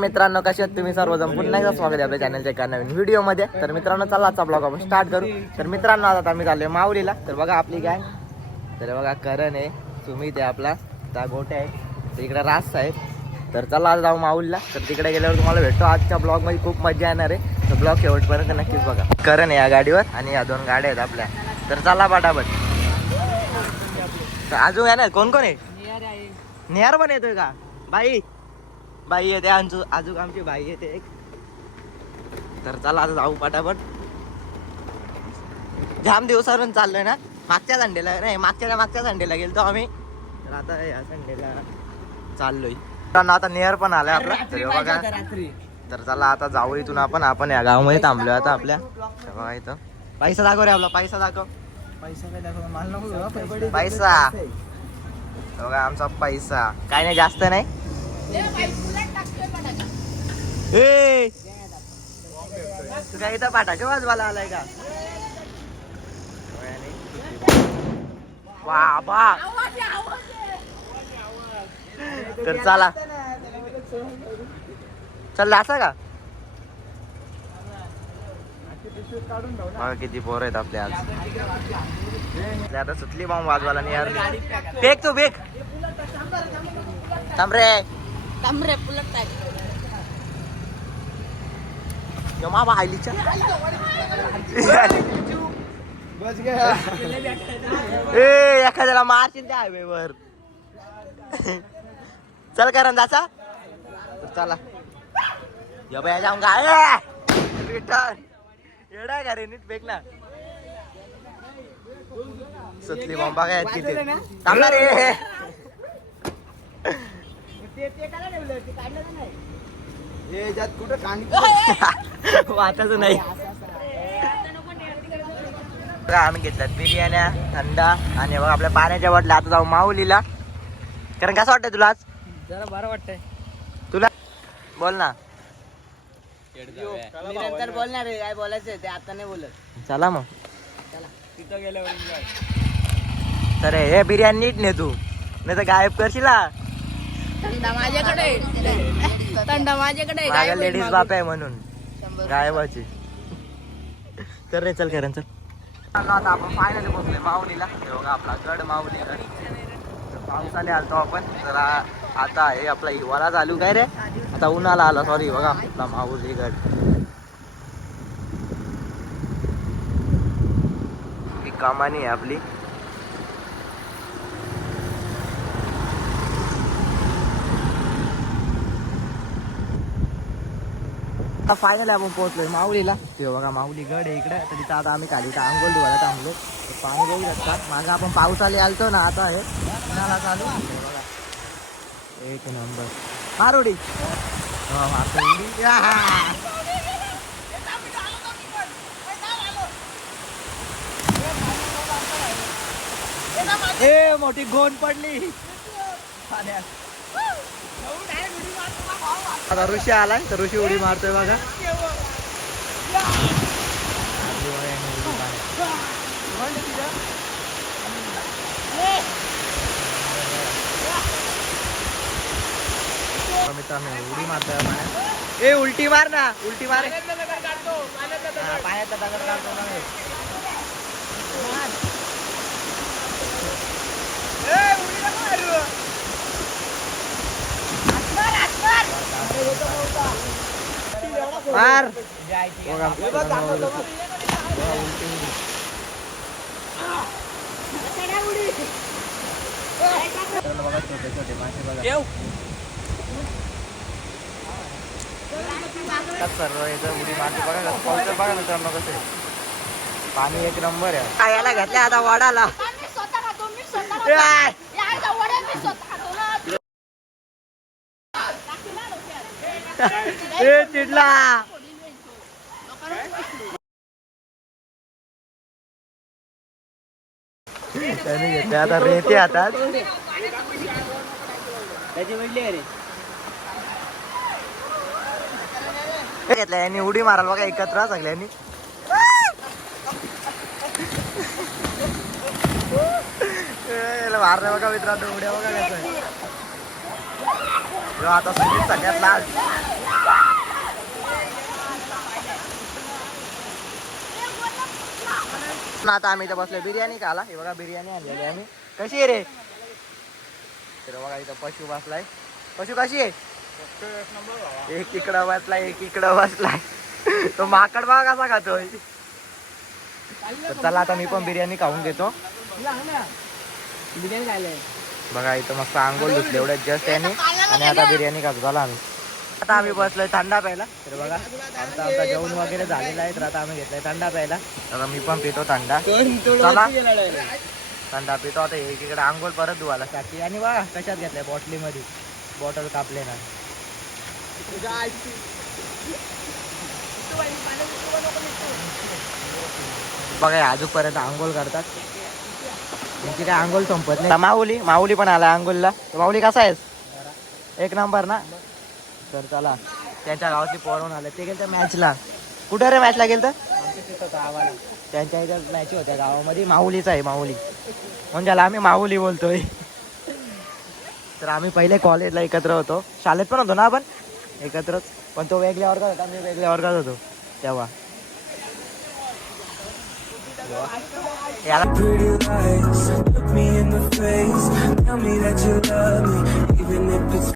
मित्रांनो, कसे आहेत तुम्ही सर्वजण? पुन्हा एकदा स्वागत आहे आपल्या चॅनलच्या एका नवीन व्हिडिओमध्ये. तर मित्रांनो, चला आजचा ब्लॉग आपण स्टार्ट करू. तर मित्रांनो, आता आम्ही चाललोय माऊलीला. तर बघा आपली गँग. तर बघा करण आहे, सुमित आहे आपला, त्या गोट्या आहे, तर इकडे रास आहे. तर चला आज जाऊ माऊलीला. तर तिकडे गेल्यावर तुम्हाला भेटतो आजच्या ब्लॉगमध्ये. खूप मजा येणार आहे, तर ब्लॉग शेवटपर्यंत नक्कीच बघा. करण आहे या गाडीवर आणि या दोन गाड्या आहेत आपल्या. तर चला पटापट. तर अजून आहे ना, कोण कोण आहे? निहार पण येतोय का? बाई बाई येते, अजून आमची बाई येते एक. तर चला आता जाऊ पटापट. जाम दिवसावरून चाललोय ना. मागच्या संडेला नाही, मागच्या संडेला गेलतो आम्ही. तर आता या संडेला चाललोय. आता नियर पण आलाय आपला. तर बघा, तर चला आता जाऊ इथून आपण या गावामध्ये थांबलोय आता आपल्या. बघा इथं पैसा दाखव रे, आपला पैसा दाखव. पैसा बघा, आमचा पैसा काय नाही, जास्त नाही. ए तू काय इथं फटाके वाजवायला आलाय का? बाबा, तर चला चल असं का? बघा किती पोरं आहेत आपल्या आज. आता सुटली बॉम्ब वाजवायला नाही यार. बेक तू बेक थांब रे पुलट मा आईलीच्या ए एखाद्याला मारशील त्या हायवेवर. चल करण जाचा. चला या बाया जाऊन काय रिटर्न येडा का रे, नीट फेक ना. सुतली बॉम्बा काय किती थांबणार रे. वाटाच नाही. आम्ही घेतल्यात बिर्याण्या, थंडा आणि बघा आपल्या पाण्याच्या बाटल्या. आता जाऊ माऊलीला. कारण कसं वाटतंय तुला आज? जरा बरं वाटतंय. तुला बोल ना. मी नंतर बोलणार आहे, काय बोलायचं ते आता नाही बोलत. चला मग. चला तिथं गेल्यावर. तर हे बिर्याणी नीट ने तू, नाही तर गायब करशील. थंडा माझ्याकडे माझ्या लेडीज बाप आहे म्हणून गायबाची. तर रे चल करण चल. आता आपण फायनली पोहोचलोय माऊलीला. हे बघा आपला गड माऊली गड. पावसाने आलतो आपण. तर आता हे आपला हिवाळा चालू काय रे, आता उन्हाळा आला. सॉरी. बघा आपला माऊली गड. ही कमानी आहे आपली. फायनली आपण पोहोचलोय माऊलीला. ते बघा माऊली गड आहे इकडे. तर तिथं आता आम्ही खाली आंघोळ धुवायला थांबलो. पाणी बघू शकतात. मागं आपण पावसाला आलतो ना, आता आहे उन्हाळा चालू. बघा एक नंबर मारोडी. ए मोठी गोंड पडली. आता ऋषी आलाय, तर ऋषी उडी मारतोय बघा. मित्रांनो उडी मारतोय पाण्यात. ए उलटी मार ना, उलटी मार. पाण्यात दगड काढतो ना. मार. छोटे छोटे मासे बघा. सर्व इथं उडी मारते बघा. पाऊस बघा मित्रांनो कसं आहे. पाणी एक नंबर आहे. याला घातल्या आता वाडाला. ए चिडला. त्याने घेतले आता रेते हातात. त्याची म्हटली अरे घेतल्या यांनी उडी मारायला बघा एकत्र सगळ्यांनी. मारलं बघा मित्रांनो, उड्या बघा कसं. आता सगळ्यात लास्ट ना आता आम्ही इथं बसलो बिर्याणी खाला. हे बघा बिर्याणी आणलेली आम्ही. कशी आहे रे? तर बघा इथं पशु बसलाय. पशु कशी आहे? एक इकडं बसलाय एक इकडं बसलाय. तो माकड बघा कसा खातोय. तर चला आता मी पण बिर्याणी खाऊन घेतो. बिर्याणी खायला बघा इथं मस्त आंघोळ धुतले एवढ्या जस्ट याने आणि आता बिर्याणी खातो. झाला आम्ही आता आम्ही बसलोय थंडा प्यायला. तर बघा आता जेवण वगैरे झालेलं आहे. तर आता आम्ही घेतलाय थंडा प्यायला. आता मी पण पितो थंडा. चला थंडा पितो. आता एकीकडे आंघोळ परत धुवायला टाकी आणि बघा कशात घेतलाय बॉटलीमध्ये. बॉटल कापले ना. बघा अजूनपर्यंत आंघोळ करतात. त्यांची काय आंघोळ संपत नाही. माऊली पण आला आंघोळला. माऊली कसा आहेस? एक नंबर ना. तर चला त्यांच्या गावातली पोरवून आले. ते गेलं मॅचला. कुठे रे मॅचला गेलं तर? त्यांच्या इथं मॅच होत्या गावामध्ये. माऊलीचा आहे माऊली म्हणून त्याला आम्ही माऊली बोलतोय. तर आम्ही पहिले कॉलेजला एकत्र होतो. शाळेत पण होतो ना आपण एकत्रच. पण तो वेगळ्या वर्गात होता मी वेगळ्या वर्गात होतो तेव्हा. Pretty lights, look me in the face, tell me that you love me, even if it's